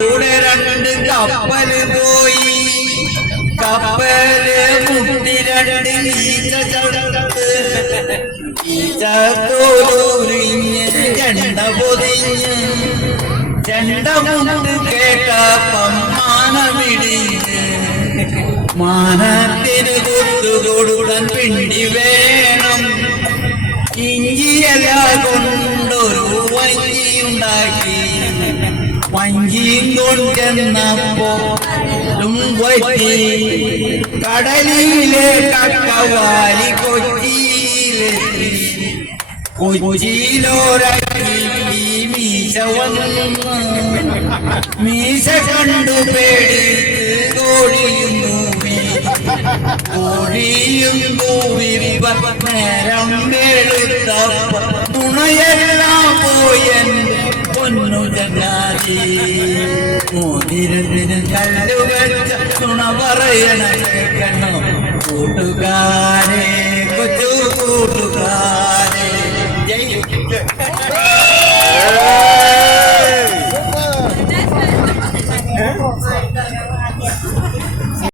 കൂടെ രണ്ട് കപ്പല് പോയി കപ്പല് മുട്ടി രണ്ട് ഈച്ച തോലുരിഞ്ഞ് ചെണ്ട പൊതിഞ്ഞ് ചെണ്ട മുണ്ട് കേട്ടപ്പം മാനമിടിഞ്ഞ് മാനത്തിന് കൊടുക്കാൻ പിണ്ടി വേണം ഇഞ്ചിയല കൊണ്ടൊരു വഞ്ചിയുണ്ടാക്കി വഞ്ചിയും കൊണ്ടെന്നപ്പോ പറ്റി കടലിലെ കക്കവാലി കൊച്ചിയിലെത്തി കൊച്ചിയിലോരക്കി മീശ വന്നു മീശ കണ്ടു പേടിച്ച് കോഴിയും കൂവി നേരം വെളുത്തപ്പ തുണയെല്ലാം പോയൻ പൊന്നു ചങ്ങാതി മോതിരത്തിന് കല്ലുവെച്ച തുണ പറയണ കേൾക്കണം കൂട്ടുകാർ